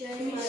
Mission